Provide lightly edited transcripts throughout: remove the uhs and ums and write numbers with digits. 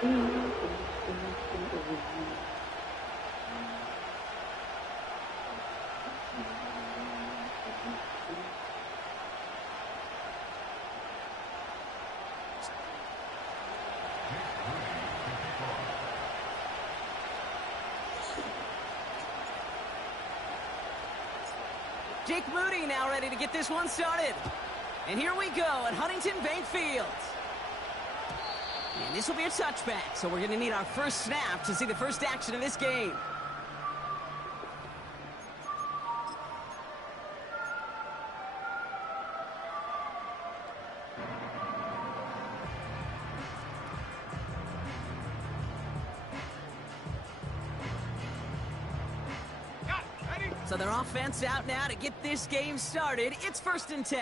Jake Moody now ready to get this one started. And here we go at Huntington Bank Field. And this will be a touchback, so we're going to need our first snap to see the first action of this game. So their offense out now to get this game started. It's 1st and 10.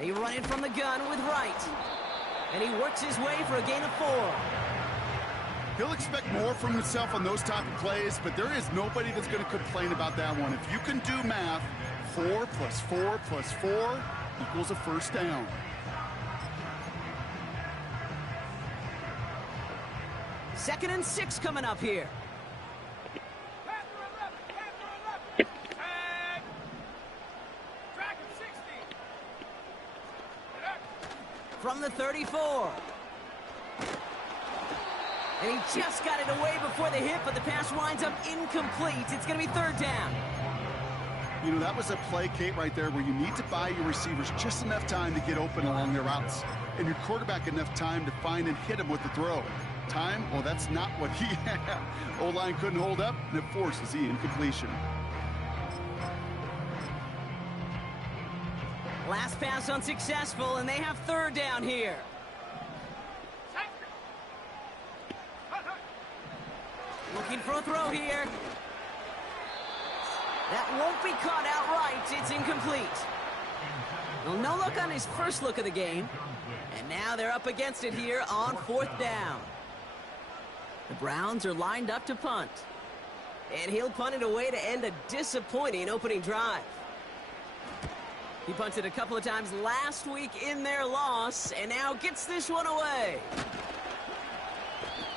They run it from the gun with Wright. And he works his way for a gain of 4. He'll expect more from himself on those type of plays, but there is nobody that's going to complain about that one. If you can do math, 4 plus 4 plus 4 equals a first down. Second and 6 coming up here. From the 34. And he just got it away before the hit, but the pass winds up incomplete. It's going to be 3rd down. You know, that was a play, Kate, right there where you need to buy your receivers just enough time to get open along their routes. And your quarterback enough time to find and hit him with the throw. Time? Well, that's not what he had. O-line couldn't hold up, and it forces the incompletion. Last pass unsuccessful, and they have 3rd down here. Looking for a throw here. That won't be caught outright. It's incomplete. Well, no look on his first look of the game. And now they're up against it here on 4th down. The Browns are lined up to punt. And he'll punt it away to end a disappointing opening drive. He punted a couple of times last week in their loss, and now gets this one away.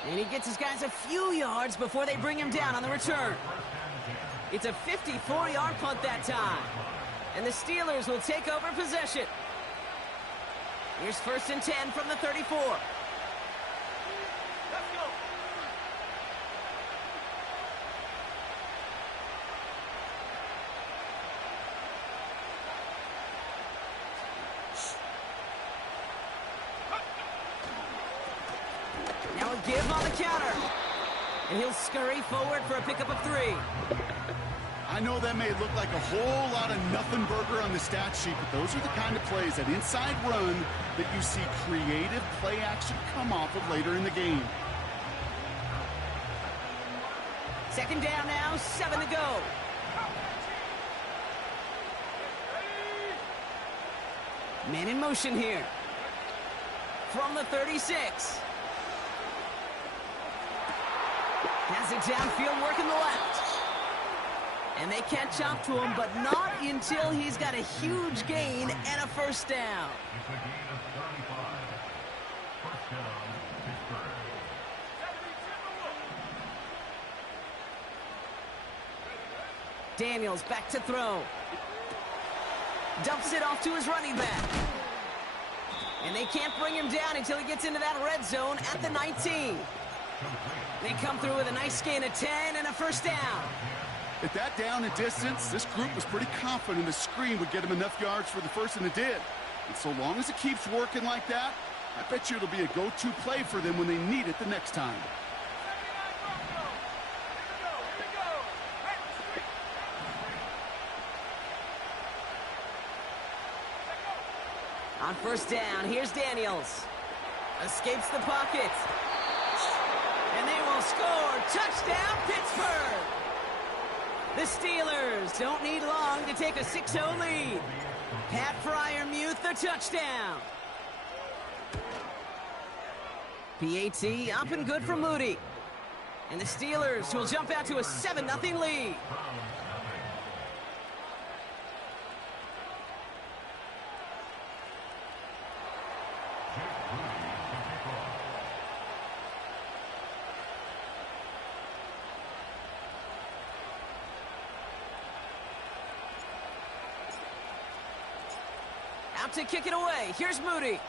And he gets his guys a few yards before they bring him down on the return. It's a 54-yard punt that time. And the Steelers will take over possession. Here's 1st and 10 from the 34. Now a give on the counter. And he'll scurry forward for a pickup of 3. I know that may look like a whole lot of nothing burger on the stat sheet, but those are the kind of plays, that inside run, that you see creative play action come off of later in the game. 2nd down now, 7 to go. Man in motion here. From the 36. Has it downfield, working the left. And they catch up to him, but not until he's got a huge gain and a 1st down. Daniels back to throw. Dumps it off to his running back. And they can't bring him down until he gets into that red zone at the 19. They come through with a nice gain of 10 and a 1st down. At that down and distance, this group was pretty confident the screen would get him enough yards for the 1st, and it did. And so long as it keeps working like that, I bet you it'll be a go-to play for them when they need it the next time. On 1st down, here's Daniels. Escapes the pocket. And they will score. Touchdown, Pittsburgh! The Steelers don't need long to take a 6-0 lead. Pat Fryermuth, the touchdown. PAT up and good for Moody. And the Steelers will jump out to a 7-0 lead. Out to kick it away. Here's Moody.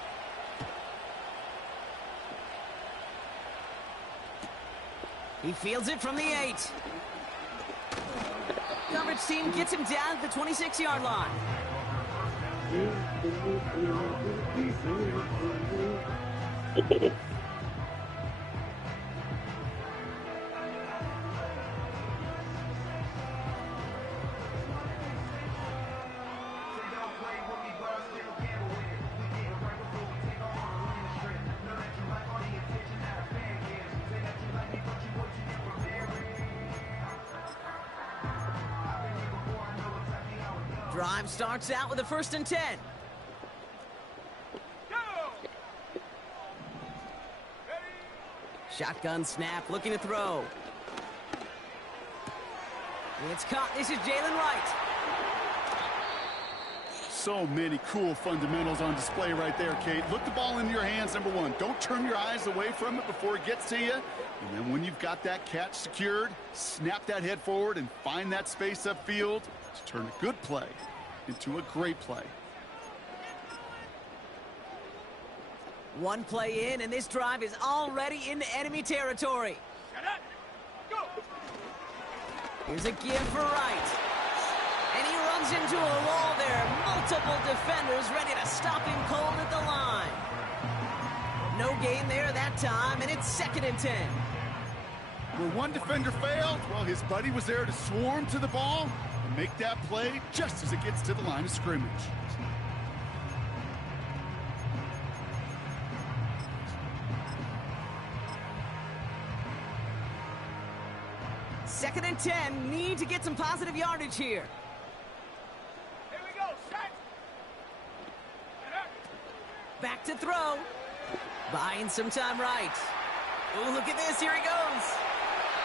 He fields it from the 8. Coverage team gets him down at the 26-yard line. Drive starts out with a 1st and 10. Shotgun snap, looking to throw. It's caught. This is Jalen Wright. So many cool fundamentals on display right there, Kate. Look the ball into your hands, number one. Don't turn your eyes away from it before it gets to you. And then when you've got that catch secured, snap that head forward and find that space upfield to turn a good play into a great play. One play in, and this drive is already into enemy territory. Here's a give for Wright. And he runs into a wall there. Multiple defenders ready to stop him cold at the line. No gain there that time, and it's 2nd and 10. Where one defender failed, well, his buddy was there to swarm to the ball and make that play just as it gets to the line of scrimmage. Second and 10, need to get some positive yardage here. Here we go, set. Back to throw. Buying some time right. Oh, look at this, here he goes.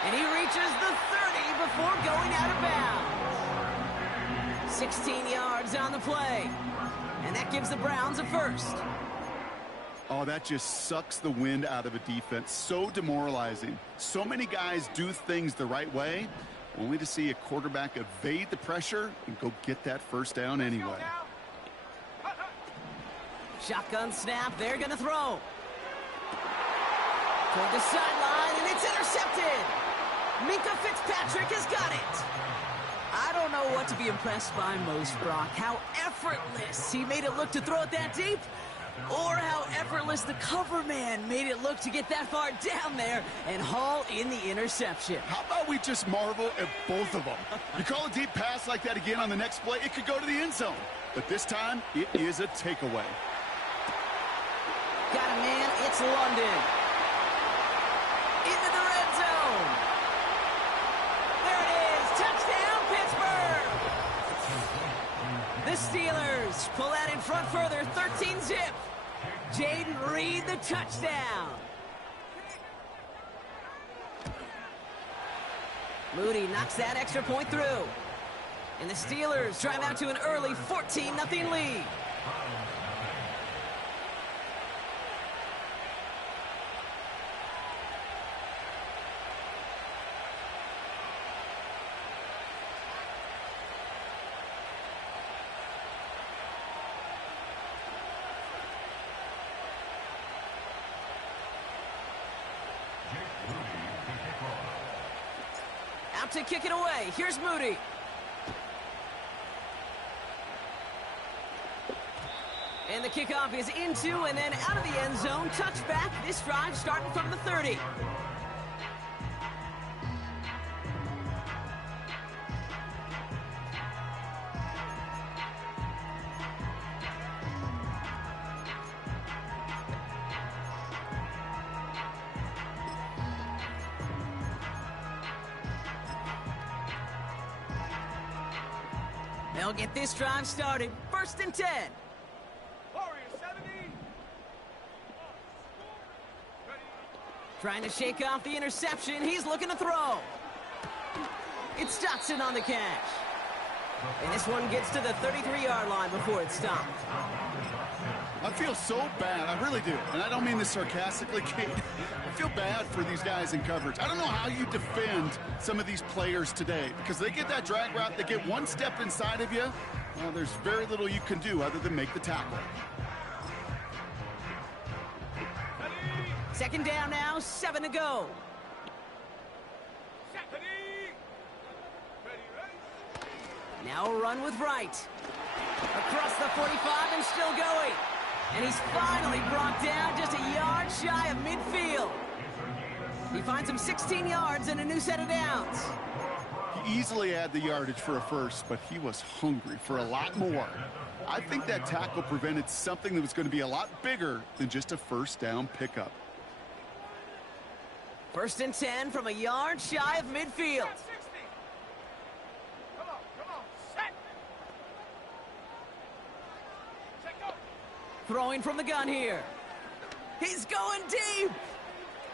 And he reaches the 30 before going out of bounds. 16 yards on the play. And that gives the Browns a 1st. Oh, that just sucks the wind out of a defense. So demoralizing. So many guys do things the right way, only to see a quarterback evade the pressure and go get that 1st down anyway. Shotgun snap, they're going to throw. Toward the sideline, and it's intercepted. Minka Fitzpatrick has got it. I don't know what to be impressed by most, Brock. How effortless he made it look to throw it that deep, or how effortless the cover man made it look to get that far down there and haul in the interception. How about we just marvel at both of them? You call a deep pass like that again on the next play, it could go to the end zone. But this time, it is a takeaway. Got a man, it's London. Into the red zone. There it is, touchdown Pittsburgh. The Steelers pull that in front further, 13-zip. Jaden Reed, the touchdown. Moody knocks that extra point through. And the Steelers drive out to an early 14-0 lead. Out to kick it away. Here's Moody. And the kickoff is into and then out of the end zone. Touchback. This drive starting from the 30. They'll get this drive started. 1st and 10. Warriors 70. Trying to shake off the interception. He's looking to throw. It's Dotson on the catch. And this one gets to the 33-yard line before it's stopped. I feel so bad. I really do. And I don't mean this sarcastically, Kate. I feel bad for these guys in coverage. I don't know how you defend some of these players today because they get that drag route, they get one step inside of you. Well, there's very little you can do other than make the tackle. Second down now, 7 to go. Now a run with Wright. Across the 45 and still going. And he's finally brought down just a yard shy of midfield. He finds him 16 yards and a new set of downs. He easily had the yardage for a first, but he was hungry for a lot more. I think that tackle prevented something that was going to be a lot bigger than just a first down pickup. 1st and 10 from a yard shy of midfield. Throwing from the gun here. He's going deep.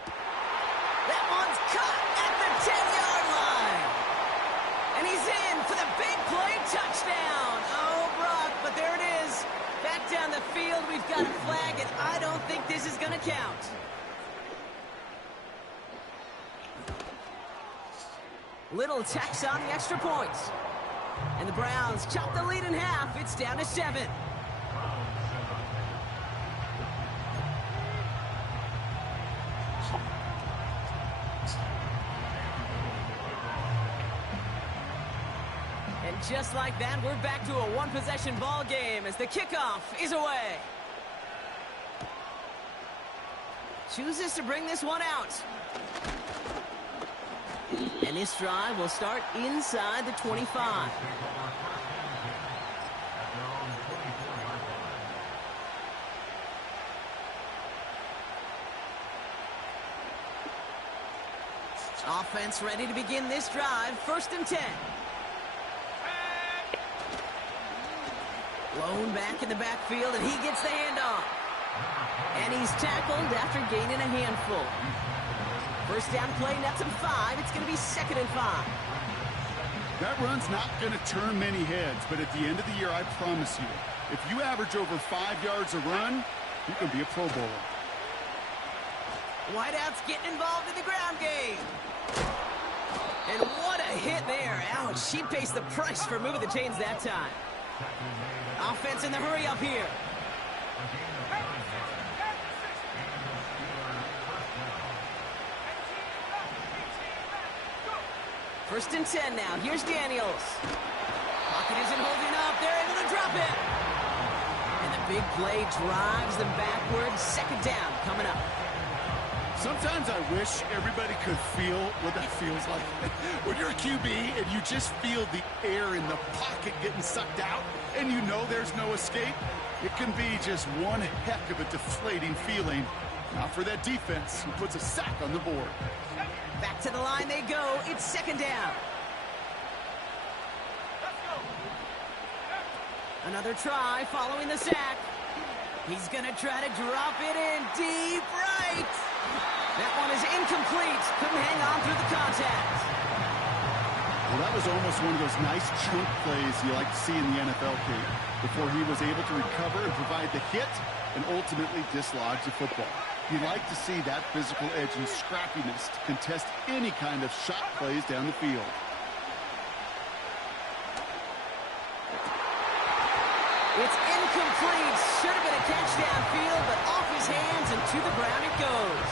That one's caught at the 10-yard line. And he's in for the big play touchdown. Oh, Brock, but there it is. Back down the field, we've got a flag, and I don't think this is going to count. Little tacks on the extra points. And the Browns chop the lead in half. It's down to 7. And just like that, we're back to a one-possession ball game as the kickoff is away. Chooses to bring this one out. And this drive will start inside the 25. Offense ready to begin this drive. 1st and 10. Blown back in the backfield, and he gets the handoff. And he's tackled after gaining a handful. First down play, nets him 5. It's going to be 2nd and 5. That run's not going to turn many heads, but at the end of the year, I promise you, if you average over 5 yards a run, you can be a Pro Bowler. Whiteout's getting involved in the ground game. And what a hit there. Ouch, she pays the price for moving the chains that time. Offense in the hurry up here. First and 10 now. Here's Daniels. Pocket isn't holding up. They're able to drop it. And the big play drives them backwards. 2nd down coming up. Sometimes I wish everybody could feel what that feels like. When you're a QB and you just feel the air in the pocket getting sucked out and you know there's no escape, it can be just one heck of a deflating feeling. Not for that defense who puts a sack on the board. Back to the line they go. It's 2nd down. Another try following the sack. He's going to try to drop it in deep right. That one is incomplete. Couldn't hang on through the contact. Well, that was almost one of those nice chunk plays you like to see in the NFL, Kate, before he was able to recover and provide the hit and ultimately dislodge the football. You like to see that physical edge and scrappiness to contest any kind of shot plays down the field. It's incomplete. Should have been a catch downfield, but off his hands and to the ground it goes.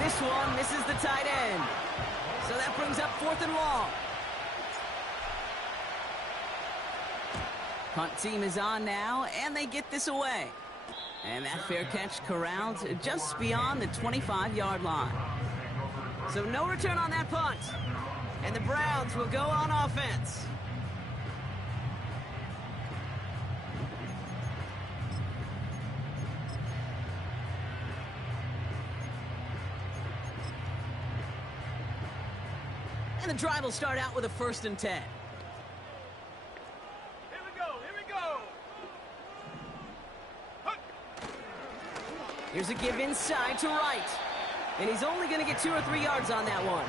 This one misses the tight end. So that brings up 4th and long. Punt team is on now, and they get this away. And that fair catch corralled just beyond the 25-yard line. So no return on that punt. And the Browns will go on offense. And the drive will start out with a 1st and 10. Here we go, here we go. Here's a give inside to Wright. And he's only going to get 2 or 3 yards on that one.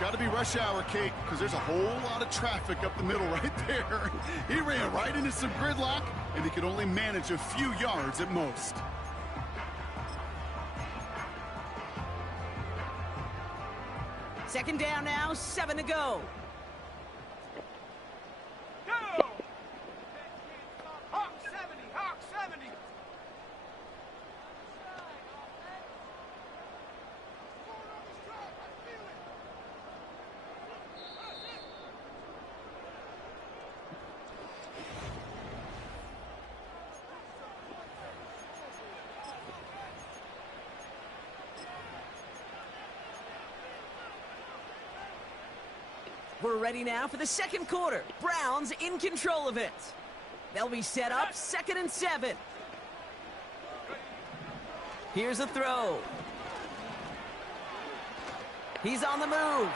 Got to be rush hour, Kate, because there's a whole lot of traffic up the middle right there. He ran right into some gridlock, and he could only manage a few yards at most. Second down now, 7 to go. Go! Hawk 70, Hawk 70. We're ready now for the second quarter. Browns in control of it. They'll be set up 2nd and 7. Here's a throw. He's on the move.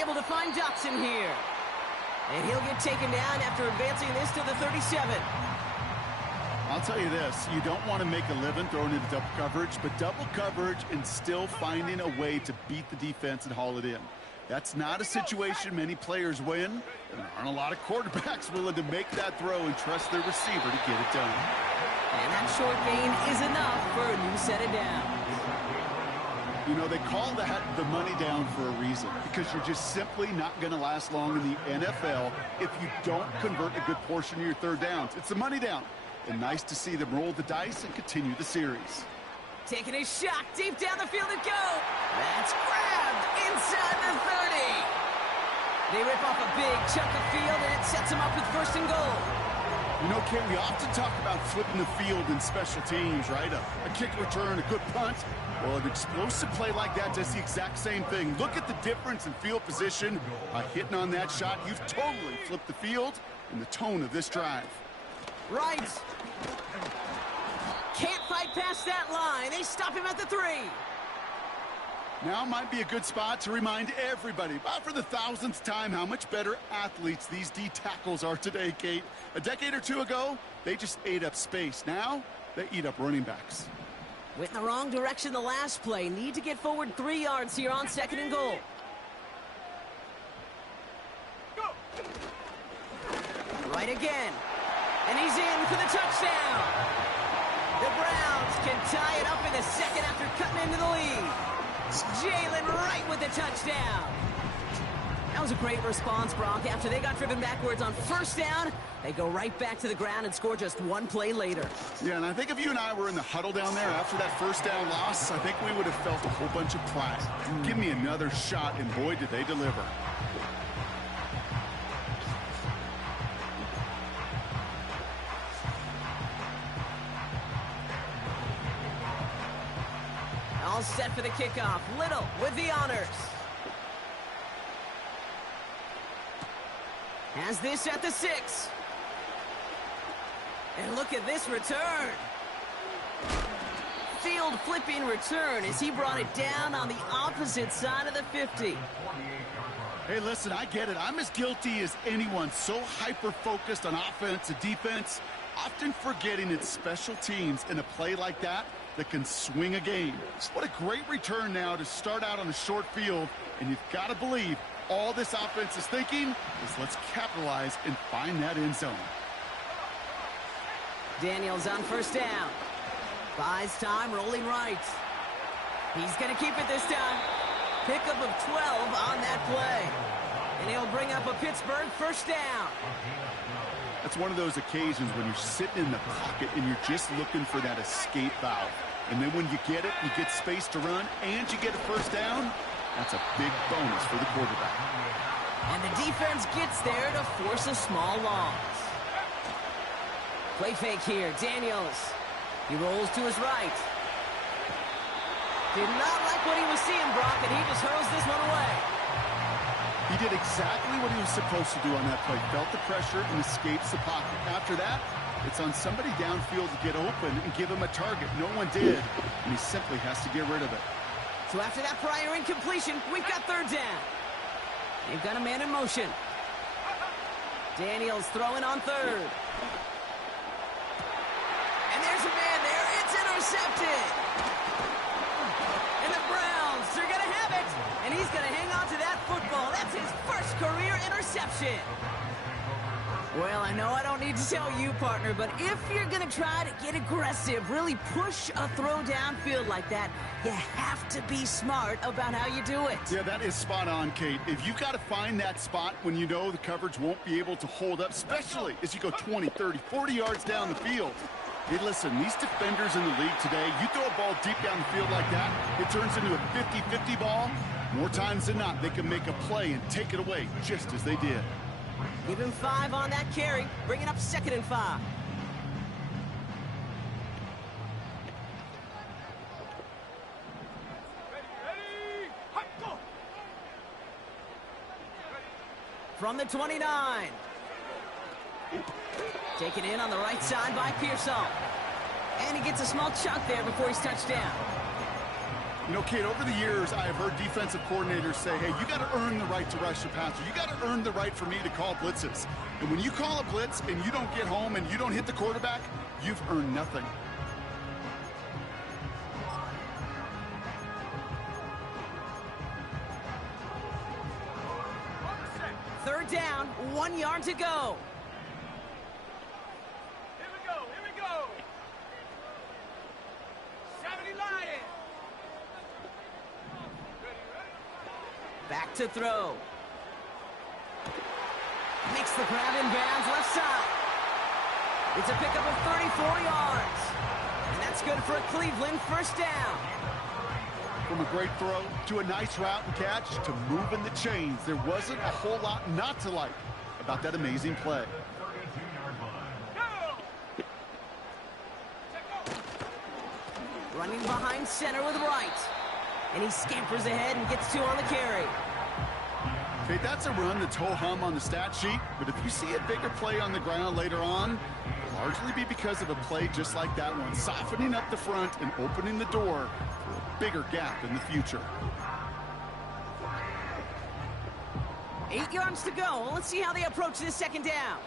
Able to find Dotson here. And he'll get taken down after advancing this to the 37. I'll tell you this, you don't want to make a living throwing into double coverage, but double coverage and still finding a way to beat the defense and haul it in. That's not a situation many players win, and there aren't a lot of quarterbacks willing to make that throw and trust their receiver to get it done. And that short gain is enough for a new set of downs. You know, they call that the money down for a reason, because you're just simply not going to last long in the NFL if you don't convert a good portion of your third downs. It's the money down. And nice to see them roll the dice and continue the series. Taking a shot deep down the field to go. That's grabbed inside the 30. They rip off a big chunk of field, and it sets them up with 1st and goal. You know, Ken, we often talk about flipping the field in special teams, right? A kick return, a good punt. Well, an explosive play like that does the exact same thing. Look at the difference in field position. By hitting on that shot, you've totally flipped the field and the tone of this drive. Right. Can't fight past that line. They stop him at the 3. Now might be a good spot to remind everybody, about for the 1000th time, how much better athletes these D tackles are today, Kate. A decade or two ago, they just ate up space. Now, they eat up running backs. Went in the wrong direction the last play. Need to get forward 3 yards here on 2nd and goal. Go! Right again. And he's in for the touchdown. The Browns can tie it up in the second after cutting into the lead. Jalen Wright with the touchdown. That was a great response, Brock. After they got driven backwards on 1st down, they go right back to the ground and score just 1 play later. Yeah, and I think if you and I were in the huddle down there after that 1st down loss, I think we would have felt a whole bunch of pride. Give me another shot, and boy, did they deliver. All set for the kickoff. Little with the honors. Has this at the 6. And look at this return. Field flipping return as he brought it down on the opposite side of the 50. Hey, listen, I get it. I'm as guilty as anyone. So hyper-focused on offense and defense, often forgetting it's special teams in a play like that can swing a game. What a great return now to start out on a short field, and you've got to believe all this offense is thinking is let's capitalize and find that end zone. Daniels on 1st down. Buys time, rolling right. He's going to keep it this time. Pickup of 12 on that play. And he'll bring up a Pittsburgh 1st down. That's one of those occasions when you're sitting in the pocket and you're just looking for that escape valve. And then when you get it, you get space to run, and you get a 1st down. That's a big bonus for the quarterback. And the defense gets there to force a small loss. Play fake here, Daniels. He rolls to his right. Did not like what he was seeing, Brock, and he just hurls this one away. He did exactly what he was supposed to do on that play. Felt the pressure and escapes the pocket. After that, it's on somebody downfield to get open and give him a target. No one did, and he simply has to get rid of it. So after that prior incompletion, we've got 3rd down. They've got a man in motion. Daniels throwing on 3rd. And there's a man there. It's intercepted. And the Browns are going to have it. And he's going to hang on to that football. That's his 1st career interception. Well, I know I don't need to tell you, partner, but if you're going to try to get aggressive, really push a throw downfield like that, you have to be smart about how you do it. Yeah, that is spot on, Kate. If you've got to find that spot when you know the coverage won't be able to hold up, especially as you go 20, 30, 40 yards down the field. Hey, listen, these defenders in the league today, you throw a ball deep down the field like that, it turns into a 50-50 ball. More times than not, they can make a play and take it away, just as they did. Give him 5 on that carry, bringing up 2nd and 5. Ready, hot, go. From the 29. Taken in on the right side by Pearsall. And he gets a small chunk there before he's touched down. You know, Kate, over the years, I have heard defensive coordinators say, hey, you got to earn the right to rush the passer. You got to earn the right for me to call blitzes. And when you call a blitz and you don't get home and you don't hit the quarterback, you've earned nothing. Third down, 1 yard to go. Here we go, here we go. 70 Lions. Back to throw. Makes the grab in bounds left side. It's a pickup of 34 yards. And that's good for a Cleveland first down. From a great throw to a nice route and catch to moving the chains, there wasn't a whole lot not to like about that amazing play. Running behind center with right. And he scampers ahead and gets 2 on the carry. Okay, that's a run that's ho-hum on the stat sheet, but if you see a bigger play on the ground later on, it'll largely be because of a play just like that one, softening up the front and opening the door for a bigger gap in the future. 8 yards to go. Well, let's see how they approach this 2nd down.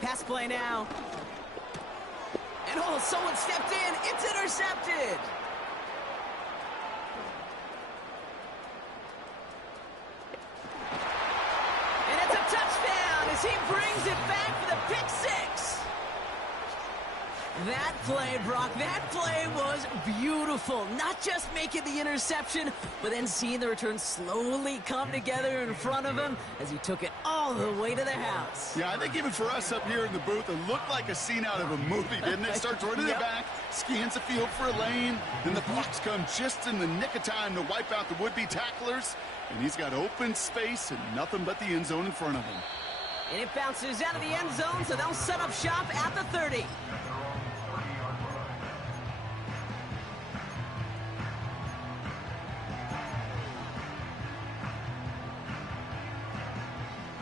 Pass play now. And oh, someone stepped in. It's intercepted. And it's a touchdown as he brings it back for the pick 6. That play, Brock, that play was beautiful. Not just making the interception, but then seeing the return slowly come together in front of him as he took it all the way to the house. Yeah, I think even for us up here in the booth, it looked like a scene out of a movie, didn't it? Starts running it back, scans the field for a lane, then the blocks come just in the nick of time to wipe out the would-be tacklers, and he's got open space and nothing but the end zone in front of him. And it bounces out of the end zone, so they'll set up shop at the 30.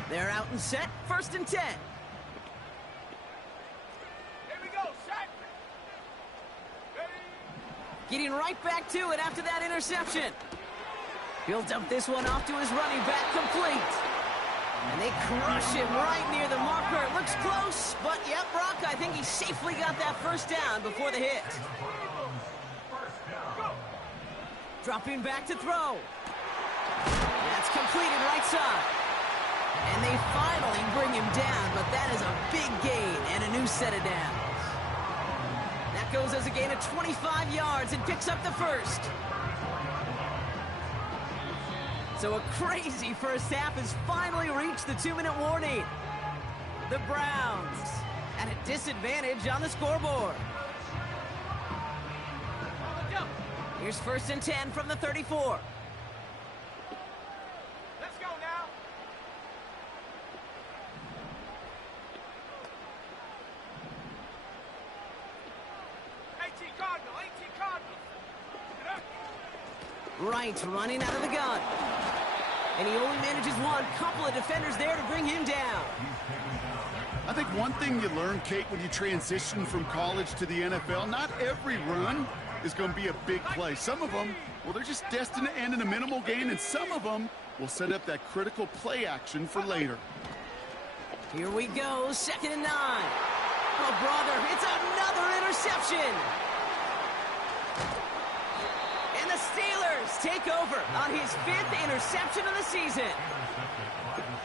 They're out and set, 1st and 10. Here we go, set. Ready. Getting right back to it after that interception. He'll dump this one off to his running back, complete. And they crush him right near the marker. It looks close, but yep, Brock, I think he safely got that 1st down before the hit. Dropping back to throw. That's completed right side. And they finally bring him down, but that is a big gain and a new set of downs. That goes as a gain of 25 yards and picks up the 1st. So a crazy first half has finally reached the 2-minute warning. The Browns at a disadvantage on the scoreboard. Here's 1st and 10 from the 34. Let's go now. Right, running out of the gun. And he only manages one. Couple of defenders there to bring him down. I think one thing you learn, Kate, when you transition from college to the NFL, not every run is going to be a big play. Some of them, well, they're just destined to end in a minimal gain, and some of them will set up that critical play action for later. Here we go, 2nd and 9. Oh, brother, it's another interception. And the Steelers take over on his 5th interception of the season.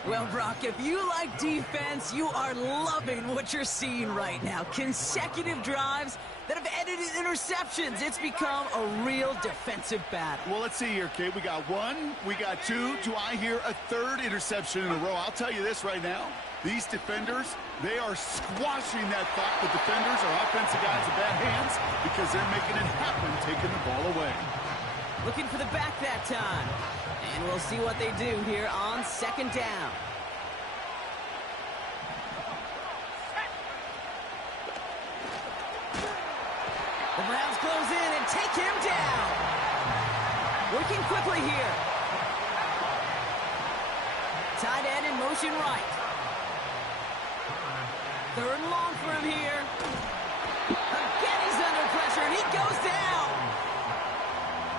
Well, Brock, if you like defense, you are loving what you're seeing right now. Consecutive drives that have ended in interceptions. It's become a real defensive battle. Well, let's see here, Kate. We got 1, we got 2. Do I hear a 3rd interception in a row? I'll tell you this right now. These defenders, they are squashing that thought the defenders are offensive guys in bad hands because they're making it happen, taking the ball away. Looking for the back that time. And we'll see what they do here on 2nd down. The Browns close in and take him down. Working quickly here. Tight end in motion right. 3rd and long for him here. Again, he's under pressure, and he goes down.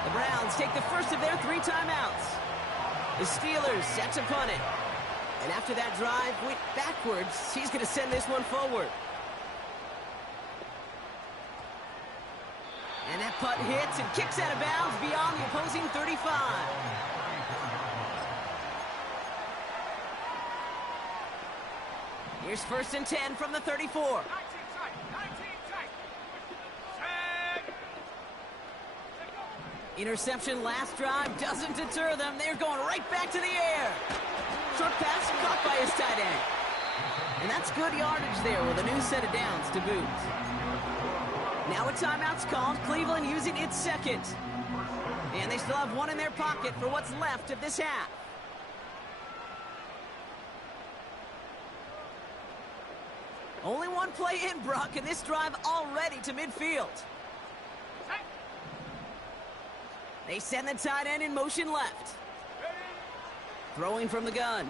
The Browns take the first of their 3 timeouts. The Steelers set to punt it. And after that drive went backwards, he's going to send this one forward. And that punt hits and kicks out of bounds beyond the opposing 35. Here's 1st and 10 from the 34. 19 tight. Sack. Interception last drive doesn't deter them. They're going right back to the air. Short pass caught by his tight end. And that's good yardage there with a new set of downs to boot. Now a timeout's called. Cleveland using its 2nd. And they still have 1 in their pocket for what's left of this half. Only 1 play in, Brock, and this drive already to midfield. They send the tight end in motion left. Throwing from the gun.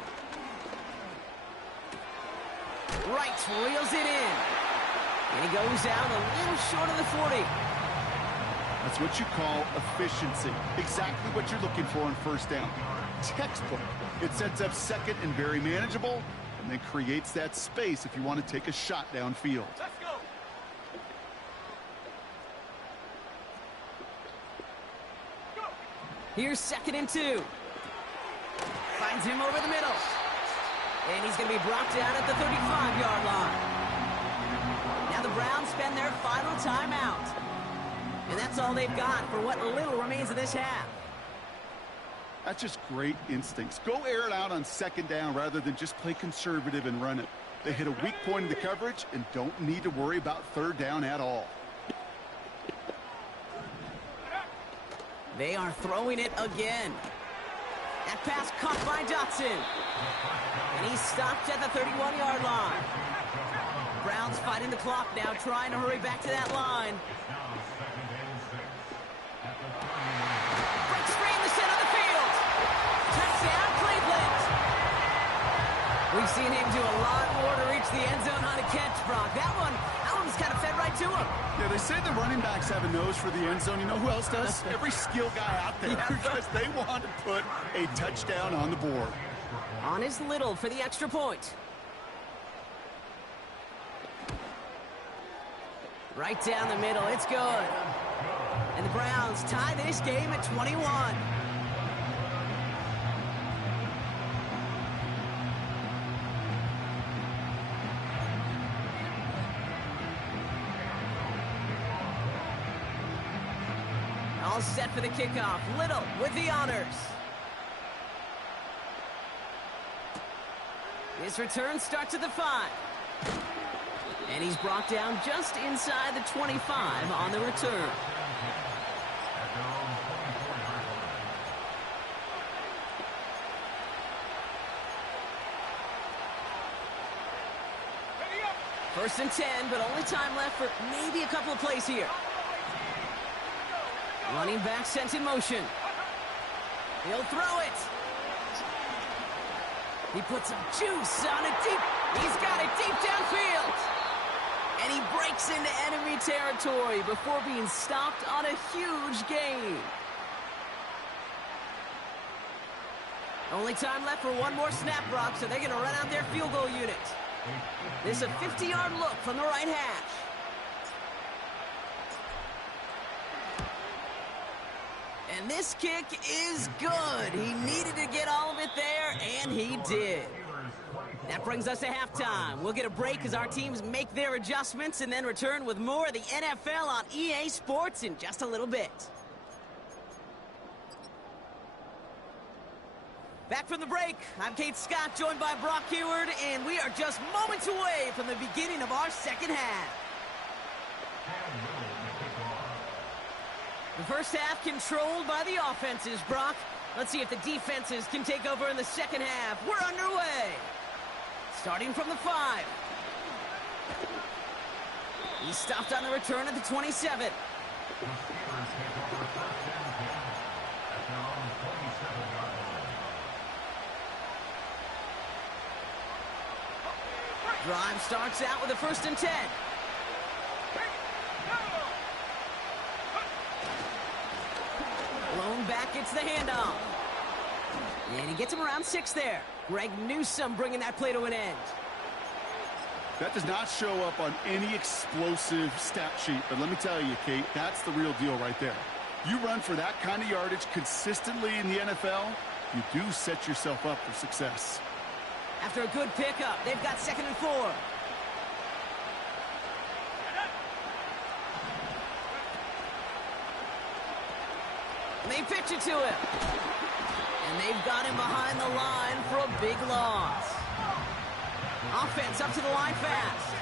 Right, reels it in. And he goes out a little short of the 40. That's what you call efficiency. Exactly what you're looking for on 1st down. Textbook. It sets up 2nd and very manageable, and then creates that space if you want to take a shot downfield. Let's go. Here's 2nd and 2. Finds him over the middle. And he's going to be brought down at the 35-yard line. Now the Browns spend their final timeout. And that's all they've got for what little remains of this half. That's just great instincts. Go air it out on 2nd down rather than just play conservative and run it. They hit a weak point in the coverage and don't need to worry about 3rd down at all. They are throwing it again. That pass caught by Dotson. And he's stopped at the 31-yard line. Browns fighting the clock now, trying to hurry back to that line. Breaks free in the center of the field. Touchdown, Cleveland. We've seen him do a lot more to reach the end zone on a catch, Brock. That one was kind of fed right to him. Yeah, they say the running backs have a nose for the end zone. You know who else does? Every skill guy out there, because they want to put a touchdown on the board. On is Little for the extra point. Right down the middle, it's good. And the Browns tie this game at 21. All set for the kickoff. Little with the honors. His return starts at the 5. And he's brought down just inside the 25 on the return. First and 10, but only time left for maybe a couple of plays here. Running back sent in motion. He'll throw it. He puts some juice on it deep. He's got it deep downfield. And he breaks into enemy territory before being stopped on a huge gain. Only time left for one more snap, Brock, so they're going to run out their field goal unit. This is a 50-yard look from the right hash. And this kick is good. He needed to get all of it there, and he did. That brings us to halftime. We'll get a break as our teams make their adjustments and then return with more of the NFL on EA Sports in just a little bit. Back from the break, I'm Kate Scott, joined by Brock Heward, and we are just moments away from the beginning of our second half. The first half controlled by the offenses, Brock. Let's see if the defenses can take over in the second half. We're underway. Starting from the 5. He stopped on the return at the 27. Drive starts out with a 1st and 10. Blown back, gets the handoff. And he gets him around 6 there. Greg Newsome bringing that play to an end. That does not show up on any explosive stat sheet, but let me tell you, Kate, that's the real deal right there. You run for that kind of yardage consistently in the NFL, you do set yourself up for success. After a good pickup, they've got 2nd and 4. They pitch it to him. And they've got him behind the line for a big loss. Offense up to the line fast.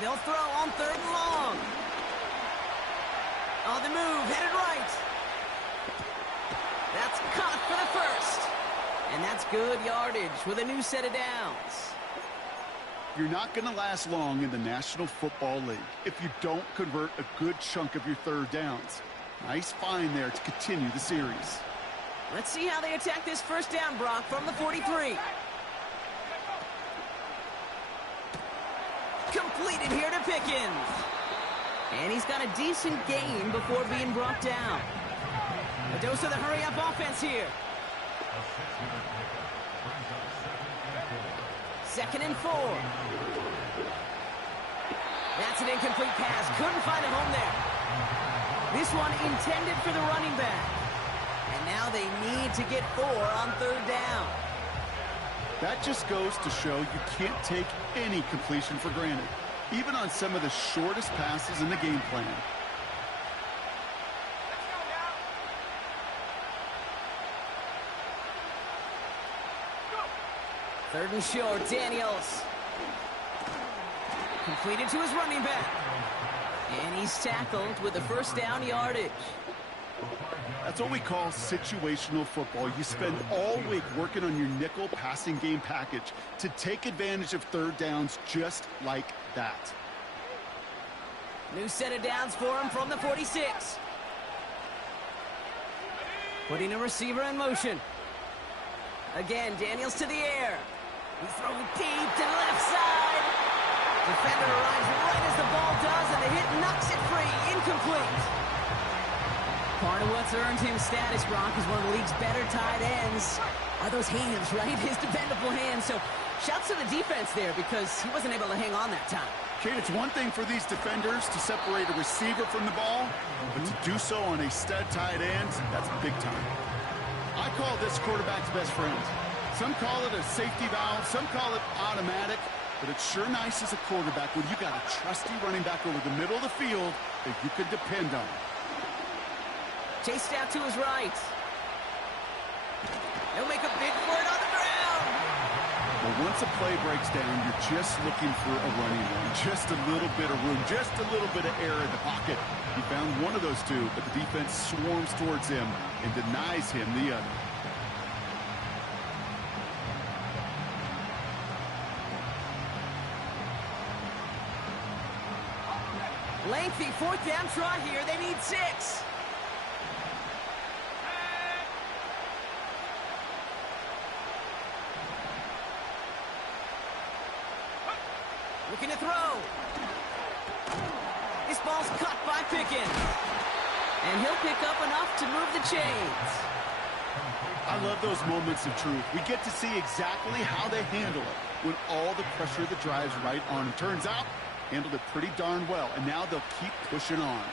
They'll throw on 3rd and long. On the move, headed right. That's caught for the 1st. And that's good yardage with a new set of downs. You're not going to last long in the National Football League if you don't convert a good chunk of your 3rd downs. Nice find there to continue the series. Let's see how they attack this 1st down, Brock, from the 43. Completed here to Pickens. And he's got a decent gain before being brought down. A dose of the hurry-up offense here. 2nd and 4. That's an incomplete pass. Couldn't find a home there. This one intended for the running back. And now they need to get 4 on 3rd down. That just goes to show you can't take any completion for granted, even on some of the shortest passes in the game plan. 3rd and short, Daniels. Completed to his running back. And he's tackled with the 1st down yardage. That's what we call situational football. You spend all week working on your nickel passing game package to take advantage of 3rd downs just like that. New set of downs for him from the 46. Putting a receiver in motion. Again, Daniels to the air. He's throwing deep to the left side. Defender arrives right as the ball does, and the hit knocks it free. Incomplete. Part of what's earned him status, Brock, is one of the league's better tight ends. Are those hands, right? His dependable hands. So shouts to the defense there because he wasn't able to hang on that time. Kate, it's one thing for these defenders to separate a receiver from the ball, but to do so on a stud tight end, that's big time. I call this quarterback's best friend. Some call it a safety valve, some call it automatic, but it's sure nice as a quarterback when you got a trusty running back over the middle of the field that you can depend on. Chased out to his right. He'll make a big play on the ground. Well, once a play breaks down, you're just looking for a running run, just a little bit of room, just a little bit of air in the pocket. He found one of those two, but the defense swarms towards him and denies him the other. Lengthy 4th down try here. They need 6. Looking to throw. This ball's caught by Pickens. And he'll pick up enough to move the chains. I love those moments of truth. We get to see exactly how they handle it when all the pressure that drives right on them. Turns out, handled it pretty darn well, and now they'll keep pushing on.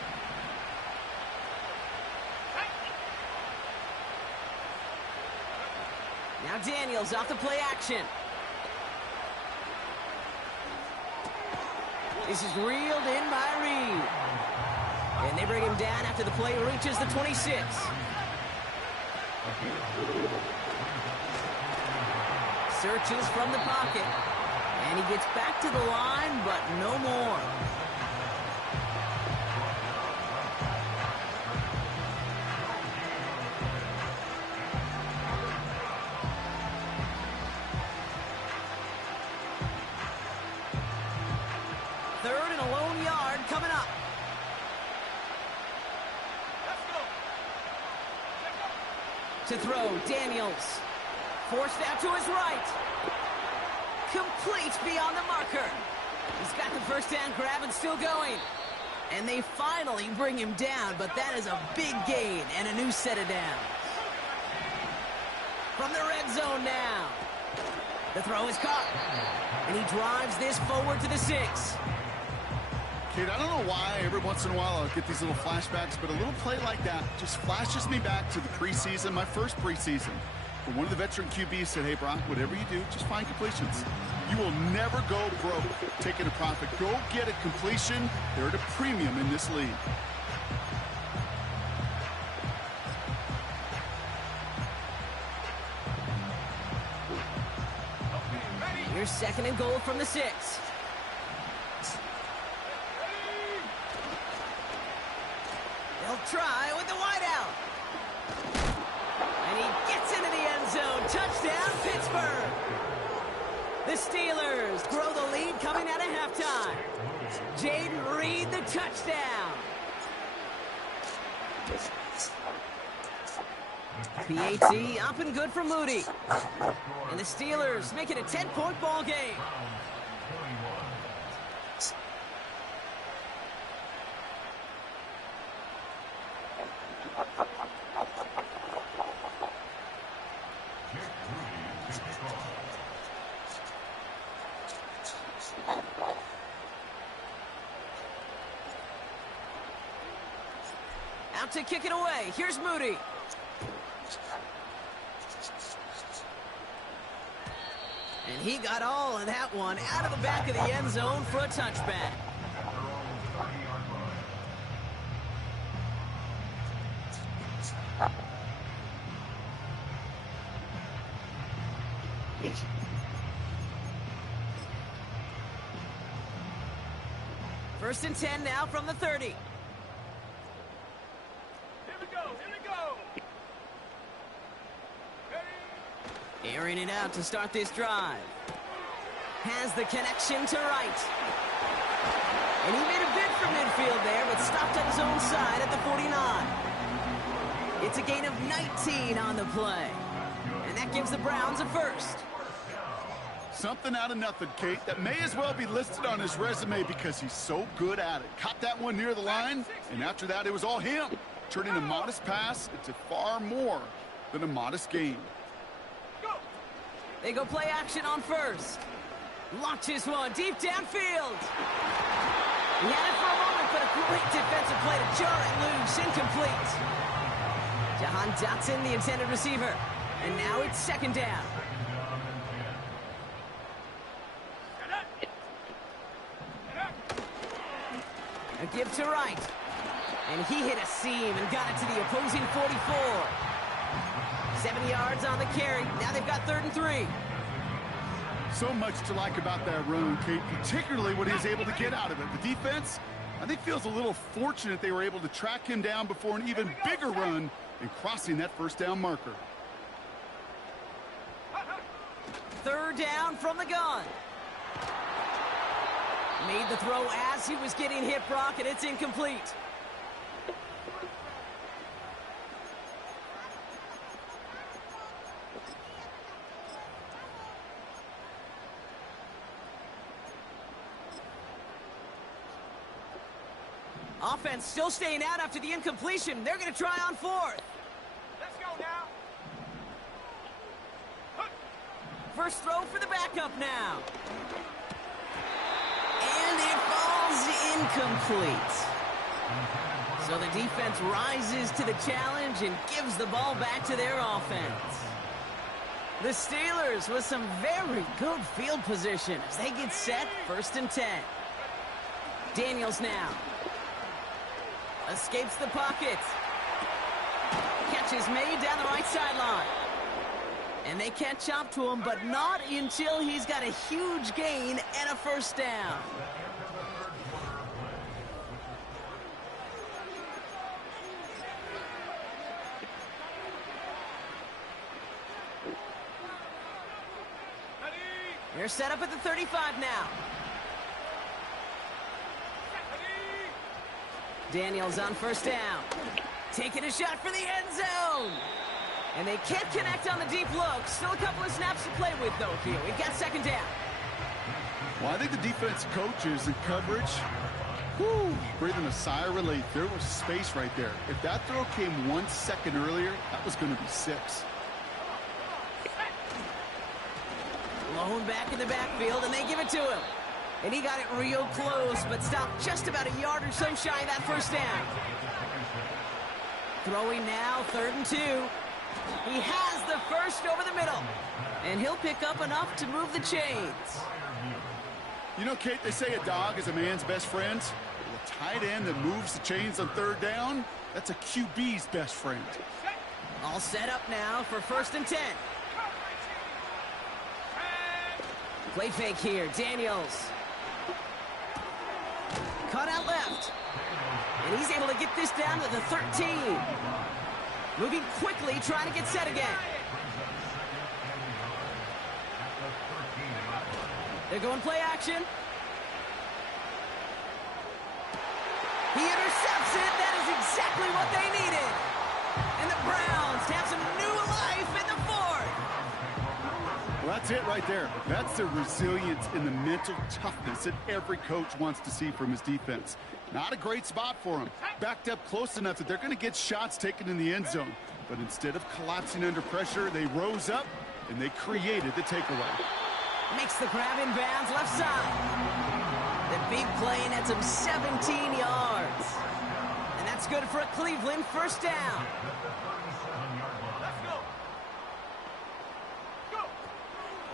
Now Daniels off the play action. This is reeled in by Reed. And they bring him down after the play reaches the 26. Searches from the pocket. And he gets back to the line, but no more. Third and a lone yard coming up. To throw, Daniels. Forced out to his right. Complete beyond the marker. He's got the first down grab and still going. And they finally bring him down, but that is a big gain and a new set of downs. From the red zone now. The throw is caught. And he drives this forward to the 6. Kid, I don't know why every once in a while I'll get these little flashbacks, but a little play like that just flashes me back to the preseason, my first preseason. But one of the veteran QBs said, hey, Brock, whatever you do, just find completions. You will never go broke taking a profit. Go get a completion. They're at a premium in this league. Here's second and goal from the 6. They'll try with the wideout. And he gets into the end zone. Touchdown, Pittsburgh. The Steelers grow the lead coming out of halftime. Jaden Reed, the touchdown. PAT up and good for Moody. And the Steelers make it a 10-point ball game. Out to kick it away. Here's Moody. And he got all of that one out of the back of the end zone for a touchback. First and 10 now from the 30. Here we go, here we go. Airing it out to start this drive. Has the connection to right. And he made a bid for midfield there, but stopped on his own side at the 49. It's a gain of 19 on the play. And that gives the Browns a first. Something out of nothing, Kate, that may as well be listed on his resume because he's so good at it. Caught that one near the line, and after that, it was all him. Turning a modest pass into far more than a modest gain. They go play action on first. Launches one deep downfield. He had it for a moment, but a great defensive play to jar it loose. Incomplete. Jahan Dotson, the intended receiver. And now it's second down. A give to right. And he hit a seam and got it to the opposing 44. 7 yards on the carry. Now they've got 3rd and 3. So much to like about that run, Kate, particularly what he was able to get out of it. The defense, I think, feels a little fortunate they were able to track him down before an even bigger run and crossing that first down marker. 3rd down from the gun. Made the throw as he was getting hit, Brock, and it's incomplete. Offense still staying out after the incompletion. They're going to try on 4th. Let's go now. first throw for the backup now. And it falls incomplete. So the defense rises to the challenge and gives the ball back to their offense. The Steelers with some very good field position as they get set, 1st and 10. Daniels now. Escapes the pocket. Catch is made down the right sideline. And they catch up to him, but not until he's got a huge gain and a first down. They're set up at the 35 now. Daniels on 1st down. Taking a shot for the end zone. And they can't connect on the deep look. Still a couple of snaps to play with, though, here. We've got 2nd down. Well, I think the defense coaches in coverage, breathing a sigh of relief. There was space right there. If that throw came 1 second earlier, that was going to be 6. Lone back in the backfield, and they give it to him. And he got it real close, but stopped just about a yard or so shy of that first down. Throwing now, 3rd and 2. He has the first over the middle. And he'll pick up enough to move the chains. You know, Kate, they say a dog is a man's best friend. The tight end that moves the chains on 3rd down, that's a QB's best friend. All set up now for 1st and 10. Play fake here, Daniels. Cut out left. And he's able to get this down to the 13. Moving quickly, trying to get set again. They're going play action. He intercepts it. That is exactly what they needed. And the Browns have some new life in the 4th. Well, that's it right there. That's the resilience and the mental toughness that every coach wants to see from his defense. Not a great spot for him. Backed up close enough that they're going to get shots taken in the end zone. But instead of collapsing under pressure, they rose up and they created the takeaway. Makes the grab in bounds left side. The big play nets him 17 yards. And that's good for a Cleveland 1st down.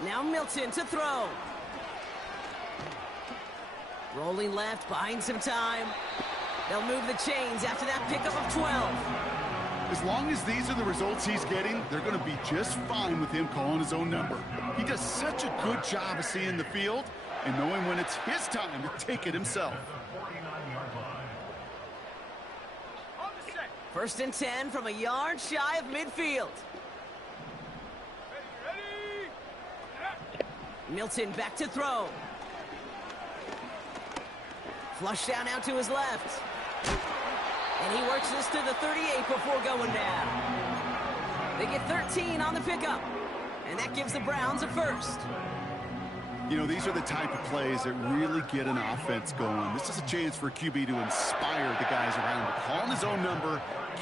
Now Milton to throw. Rolling left, buying some time. They'll move the chains after that pickup of 12. As long as these are the results he's getting, they're going to be just fine with him calling his own number. He does such a good job of seeing the field and knowing when it's his time to take it himself. 1st and 10 from a yard shy of midfield. Milton back to throw. Flush down out to his left. And he works this to the 38 before going down. They get 13 on the pickup. And that gives the Browns a first. You know, these are the type of plays that really get an offense going. This is a chance for a QB to inspire the guys around him. Calling his own number,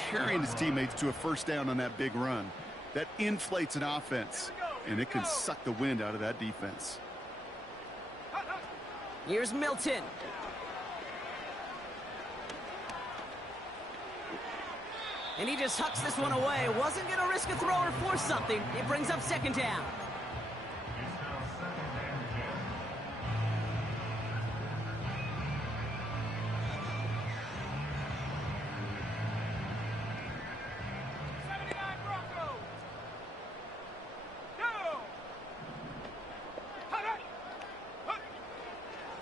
carrying his teammates to a first down on that big run. That inflates an offense, and it can suck the wind out of that defense. Here's Milton. And he just hucks this one away. Wasn't going to risk a throw or force something. It brings up 2nd down.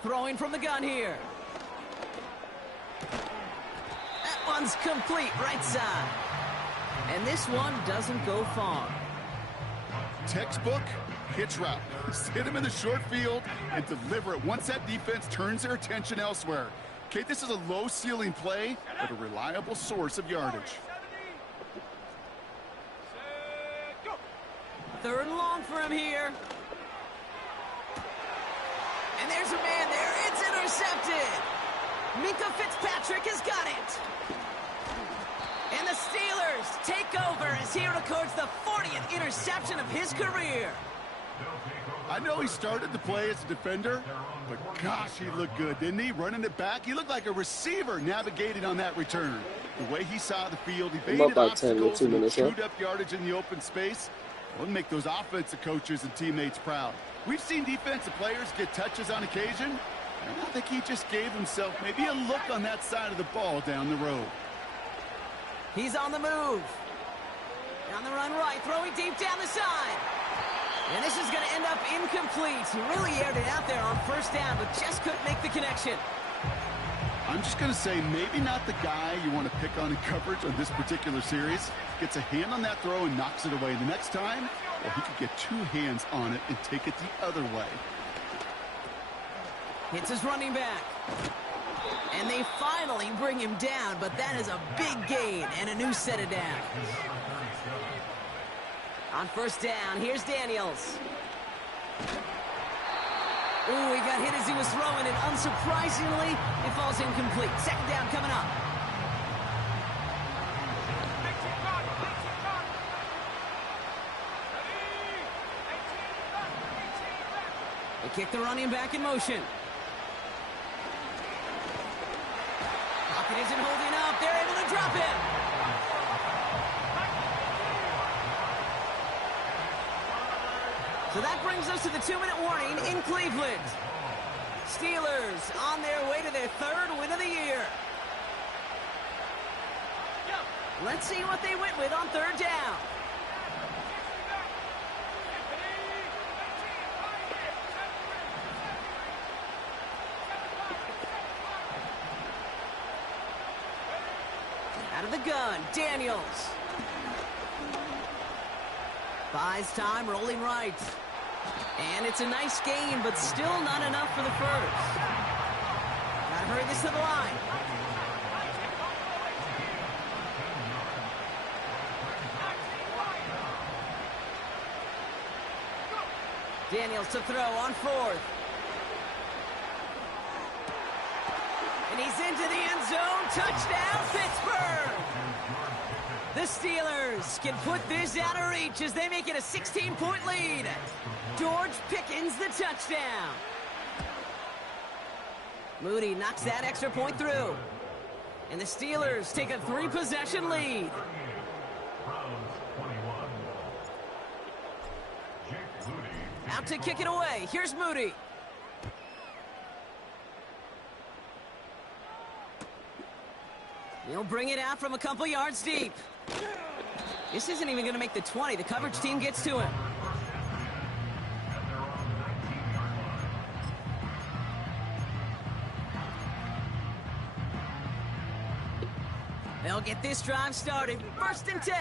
Throwing from the gun here. That one's complete right side. And this one doesn't go far. Textbook hitch route. Just hit him in the short field and deliver it once that defense turns their attention elsewhere. Okay, this is a low ceiling play, but a reliable source of yardage. 3rd and long for him here. And there's a man there. It's intercepted. Minka Fitzpatrick has got it. And the Steelers take over as he records the 40th interception of his career. I know he started the play as a defender, but gosh, he looked good, didn't he? Running it back, he looked like a receiver navigating on that return. The way he saw the field, he evaded obstacles and chewed up yardage in the open space. It would make those offensive coaches and teammates proud. We've seen defensive players get touches on occasion, and I think he just gave himself maybe a look on that side of the ball down the road. He's on the move. On the run right, throwing deep down the side. And this is going to end up incomplete. He really aired it out there on first down, but just couldn't make the connection. I'm just going to say maybe not the guy you want to pick on in coverage on this particular series. Gets a hand on that throw and knocks it away. The next time, well, he could get two hands on it and take it the other way. Hits his running back. And they finally bring him down, but that is a big gain and a new set of downs. On first down, here's Daniels. Ooh, he got hit as he was throwing, and unsurprisingly, it falls incomplete. Second down coming up. They kick the running back in motion. Pocket isn't holding up. They're able to drop him. So that brings us to the 2-minute warning in Cleveland. Steelers on their way to their third win of the year. Let's see what they went with on third down. Out of the gun, Daniels. Buys time, rolling right. And it's a nice gain, but still not enough for the first. Gotta hurry this to the line. Daniels to throw on fourth. And he's into the end zone. Touchdown, Pittsburgh! The Steelers can put this out of reach as they make it a 16-point lead. George Pickens the touchdown. Moody knocks that extra point through. And the Steelers take a 3-possession lead. Out to kick it away. Here's Moody. He'll bring it out from a couple yards deep. This isn't even going to make the 20. The coverage team gets to him. They'll get this drive started. 1st and 10.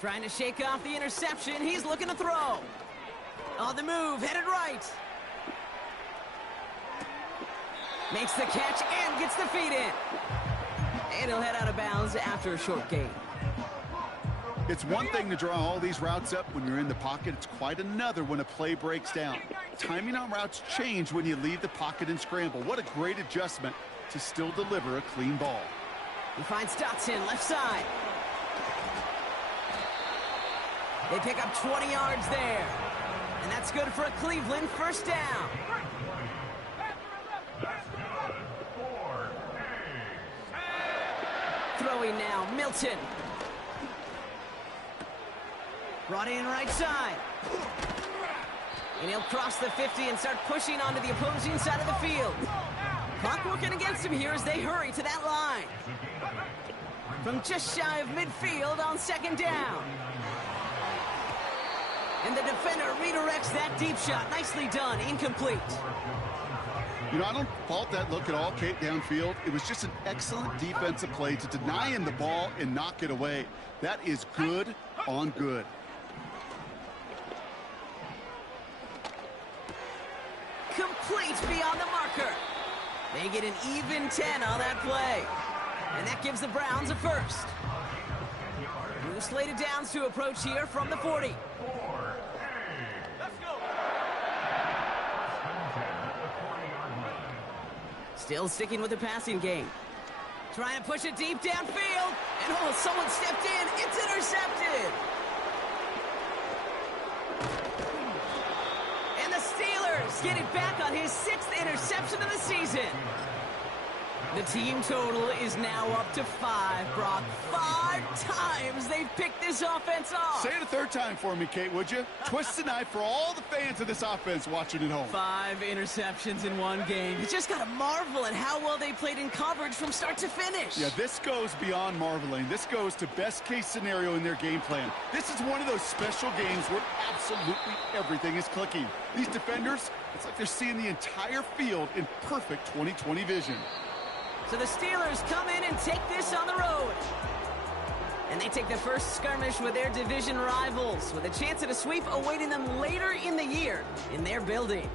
Trying to shake off the interception. He's looking to throw. On the move, headed right. Makes the catch and gets the feet in. And he'll head out of bounds after a short gain. It's one thing to draw all these routes up when you're in the pocket. It's quite another when a play breaks down. Timing on routes change when you leave the pocket and scramble. What a great adjustment to still deliver a clean ball. He finds Dotson left side. They pick up 20 yards there. And that's good for a Cleveland first down. Throwing now, Milton. Brought in right side. And he'll cross the 50 and start pushing onto the opposing side of the field. Clock working against him here as they hurry to that line. From just shy of midfield on 2nd down. And the defender redirects that deep shot. Nicely done, incomplete. You know, I don't fault that look at all, Kate, downfield. It was just an excellent defensive play to deny him the ball and knock it away. That is good on good. Complete beyond the marker. They get an even 10 on that play. And that gives the Browns a first. New slated downs to approach here from the 40. Still sticking with the passing game. Trying to push it deep downfield. And oh, someone stepped in. It's intercepted. get it back on his 6th interception of the season. The team total is now up to 5, Brock. 5 times they've picked this offense off. Say it a third time for me, Kate, would you? Twist the knife for all the fans of this offense watching at home. 5 interceptions in one game. You just got to marvel at how well they played in coverage from start to finish. Yeah, this goes beyond marveling. This goes to best case scenario in their game plan. This is one of those special games where absolutely everything is clicking. These defenders, it's like they're seeing the entire field in perfect 20/20 vision. So the Steelers come in and take this on the road. And they take the first skirmish with their division rivals, with a chance at a sweep awaiting them later in the year in their building.